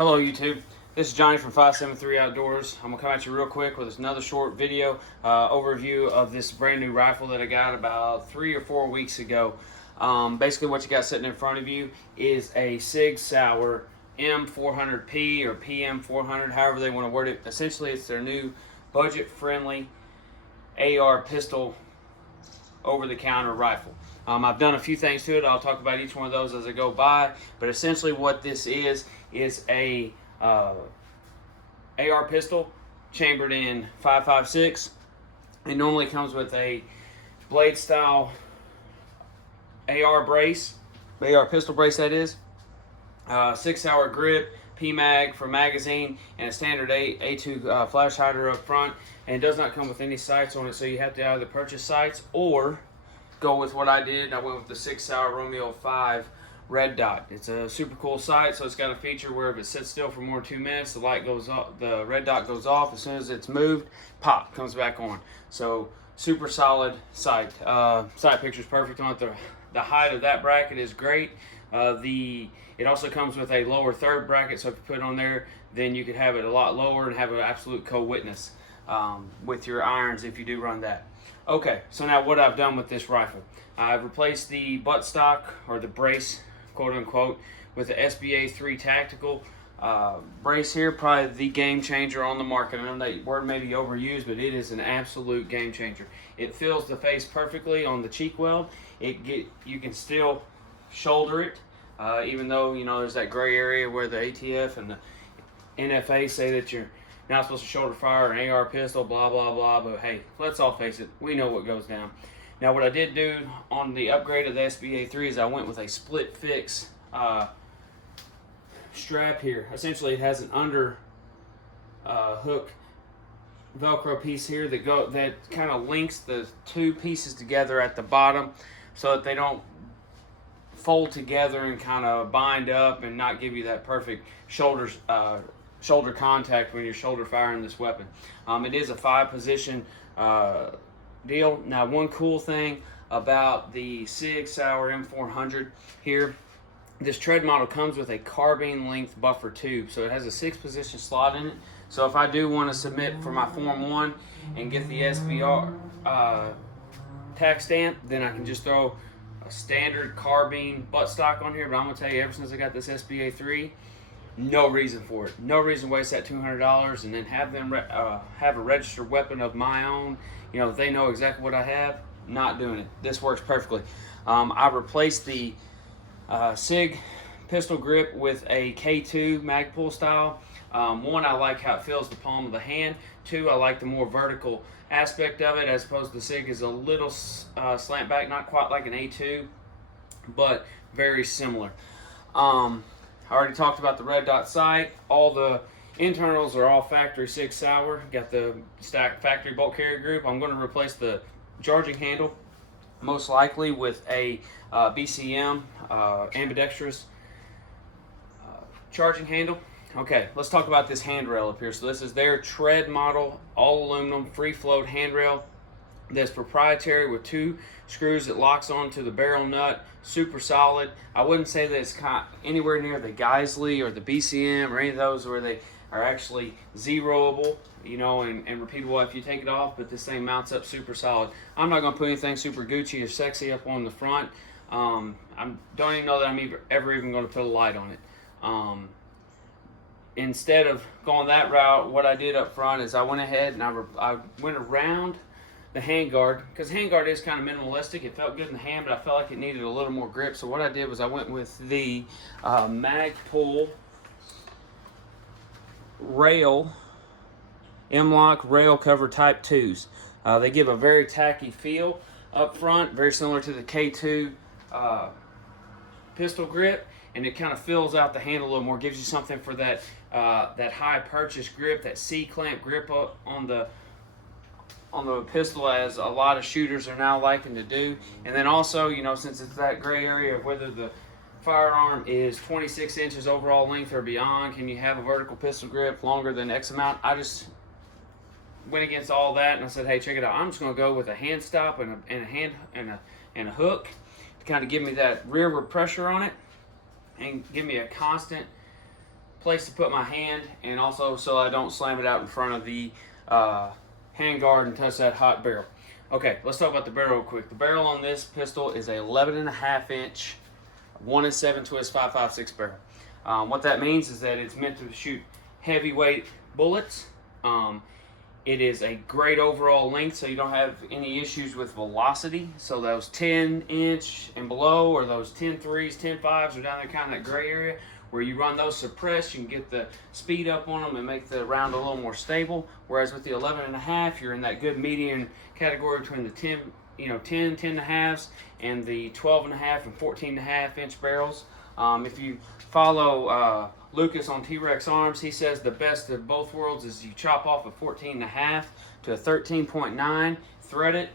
Hello YouTube, this is Johnny from 573 Outdoors. I'm gonna come at you real quick with another short video overview of this brand new rifle that I got about 3 or 4 weeks ago. Basically what you got sitting in front of you is a Sig Sauer M400P or PM400, however they want to word it. Essentially it's their new budget-friendly AR pistol over-the-counter rifle. I've done a few things to it. I'll talk about each one of those as I go by, but essentially what this is a AR pistol chambered in 5.56. It normally comes with a blade style AR brace, AR pistol brace that is, Sig Sauer grip, PMag for magazine, and a standard A2 flash hider up front. And it does not come with any sights on it, so you have to either purchase sights or go with what I did. I went with the Sig Sauer Romeo5 red dot. It's a super cool sight, so it's got a feature where if it sits still for more than 2 minutes, the light goes off, the red dot goes off. As soon as it's moved, pop, comes back on. So super solid sight. Sight picture's perfect on it. The height of that bracket is great. It also comes with a lower third bracket, so if you put it on there, then you could have it a lot lower and have an absolute co-witness with your irons if you do run that. Okay, so now what I've done with this rifle, I've replaced the buttstock or the brace, quote unquote, with the SBA3 Tactical brace here. Probably the game changer on the market. I know that word may be overused, but it is an absolute game changer. It fills the face perfectly on the cheek weld. You can still shoulder it, even though there's that gray area where the ATF and the NFA say that you're not supposed to shoulder fire an AR pistol, blah, blah, blah, but hey, let's all face it, we know what goes down. Now, what I did do on the upgrade of the SBA3 is I went with a split fix strap here. Essentially, it has an under hook Velcro piece here that kind of links the two pieces together at the bottom so that they don't fold together and kind of bind up and not give you that perfect shoulder contact when you're shoulder firing this weapon. It is a 5-position deal. Now, one cool thing about the Sig Sauer M400 here, this tread model comes with a carbine length buffer tube, so it has a 6-position slot in it. So if I do want to submit for my Form 1 and get the SBR tack stamp, then I can just throw a standard carbine buttstock on here. But I'm gonna tell you, ever since I got this SBA3, no reason for it. No reason to waste that $200 and then have them have a registered weapon of my own. They know exactly what I have. Not doing it. This works perfectly. I replaced the Sig pistol grip with a K2 Magpul style. One, I like how it feels the palm of the hand. Two, I like the more vertical aspect of it, as opposed to the Sig is a little slant back, not quite like an A2, but very similar. I already talked about the red dot sight. All the internals are all factory Sig Sauer. Got the stacked factory bolt carrier group. I'm going to replace the charging handle, most likely with a BCM ambidextrous charging handle. Okay, let's talk about this handrail up here. So this is their Tread model, all aluminum, free float handrail that's proprietary with 2 screws that locks onto the barrel nut. Super solid. I wouldn't say that it's anywhere near the Geisley or the BCM or any of those where they are actually zeroable, and repeatable if you take it off, but this thing mounts up super solid. I'm not going to put anything super Gucci or sexy up on the front. I don't even know that I'm ever even going to put a light on it. Instead of going that route, what I did up front is I went ahead and I went around the handguard, because handguard is kind of minimalistic. It felt good in the hand, but I felt like it needed a little more grip. So what I did was I went with the Magpul rail, M-lock rail cover type 2s. They give a very tacky feel up front, very similar to the K2 pistol grip, and it kind of fills out the handle a little more, gives you something for that high purchase grip, that C-clamp grip on the pistol, as a lot of shooters are now liking to do. And then also, since it's that gray area of whether the firearm is 26 inches overall length or beyond, can you have a vertical pistol grip longer than X amount? I just went against all that and I said, hey, check it out. I'm just going to go with a hand stop and a hook to kind of give me that rearward pressure on it and give me a constant place to put my hand, and also so I don't slam it out in front of the handguard and touch that hot barrel. Okay, let's talk about the barrel real quick. The barrel on this pistol is a 11.5 inch 1-in-7 twist 5.56 barrel. What that means is that it's meant to shoot heavyweight bullets. It is a great overall length, so you don't have any issues with velocity. So those 10 inch and below, or those 10.3s, 10.5s are down there kind of that gray area where you run those suppressed, you can get the speed up on them and make the round a little more stable. Whereas with the 11.5, you're in that good median category between the 10, 10.5s and the 12.5 and 14.5 inch barrels. If you follow Lucas on T-Rex Arms, he says the best of both worlds is you chop off a 14.5 to a 13.9, thread it,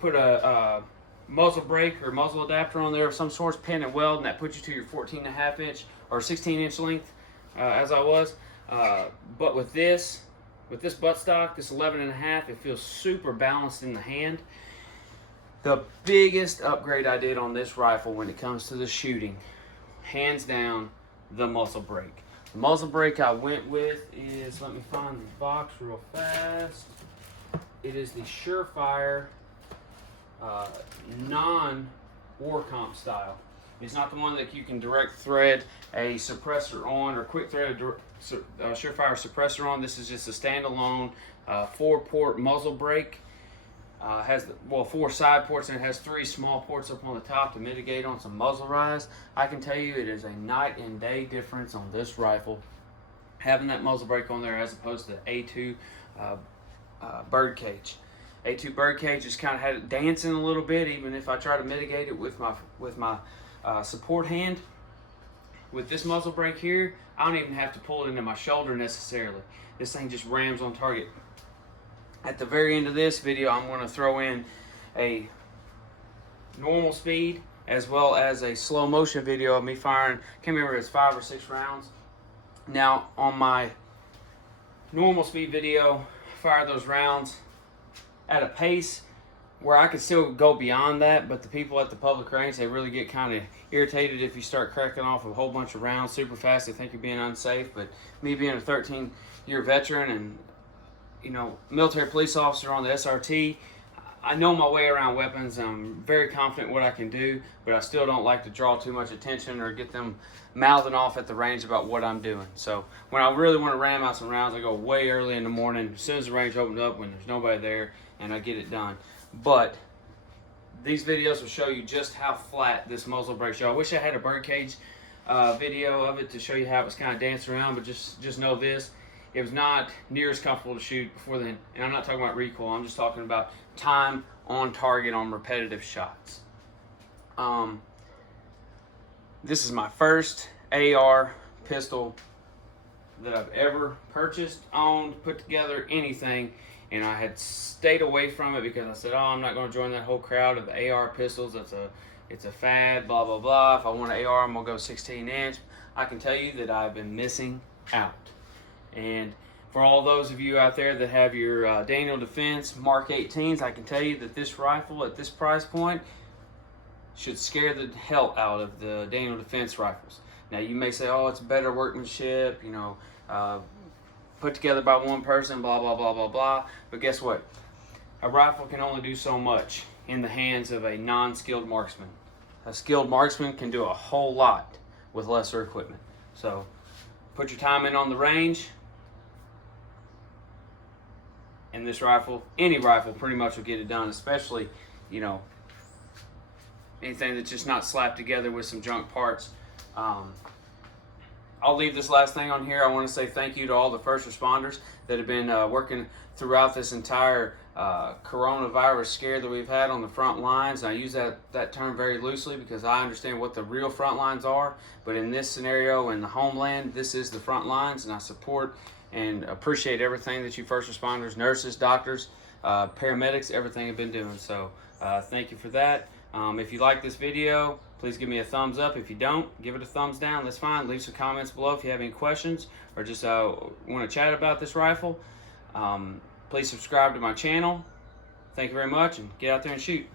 put a muzzle brake or muzzle adapter on there of some sort, pin and weld, and that puts you to your 14.5 inch or 16 inch length, as I was. But with this buttstock, this 11.5, it feels super balanced in the hand. The biggest upgrade I did on this rifle when it comes to the shooting, hands down, the muzzle brake. The muzzle brake I went with is, let me find the box real fast. It is the Surefire non-war comp style. It's not the one that you can direct thread a suppressor on or quick thread a Surefire suppressor on. This is just a standalone 4-port muzzle brake. Has 4 side ports, and it has 3 small ports up on the top to mitigate on some muzzle rise. I can tell you it is a night and day difference on this rifle having that muzzle brake on there as opposed to the A2 birdcage. A2 birdcage just kind of had it dancing a little bit, even if I try to mitigate it with my support hand. With this muzzle brake here, I don't even have to pull it into my shoulder necessarily. This thing just rams on target. At the very end of this video, I'm going to throw in a normal speed as well as a slow motion video of me firing, can't remember if it's 5 or 6 rounds. Now on my normal speed video, I fire those rounds at a pace where I could still go beyond that, but the people at the public range, they really get kind of irritated if you start cracking off a whole bunch of rounds super fast. They think you're being unsafe. But me being a 13-year veteran and military police officer on the SRT, I know my way around weapons. I'm very confident what I can do, but I still don't like to draw too much attention or get them mouthing off at the range about what I'm doing. So when I really want to ram out some rounds, I go way early in the morning, as soon as the range opens up, when there's nobody there, and I get it done. But these videos will show you just how flat this muzzle brake show. I wish I had a birdcage video of it to show you how it was kind of dancing around, but just know this. It was not near as comfortable to shoot before then. And I'm not talking about recoil. I'm just talking about time on target on repetitive shots. This is my first AR pistol that I've ever purchased, owned, put together, anything. And I had stayed away from it because I said, I'm not going to join that whole crowd of AR pistols. It's a fad, blah, blah, blah. If I want an AR, I'm going to go 16 inch. I can tell you that I've been missing out. And for all those of you out there that have your Daniel Defense Mark 18s, I can tell you that this rifle at this price point should scare the hell out of the Daniel Defense rifles. Now you may say, it's better workmanship, put together by one person, blah, blah, blah, blah, blah. But guess what? A rifle can only do so much in the hands of a non-skilled marksman. A skilled marksman can do a whole lot with lesser equipment. So put your time in on the range. And this rifle, any rifle pretty much will get it done, especially, anything that's just not slapped together with some junk parts. I'll leave this last thing on here. I want to say thank you to all the first responders that have been working throughout this entire coronavirus scare that we've had on the front lines. And I use that term very loosely because I understand what the real front lines are. But in this scenario, in the homeland, this is the front lines, and I support and appreciate everything that you first responders, nurses, doctors, paramedics, everything have been doing. So thank you for that. If you like this video, please give me a thumbs up. If you don't, give it a thumbs down. That's fine. Leave some comments below if you have any questions or just want to chat about this rifle. Please subscribe to my channel. Thank you very much, and get out there and shoot.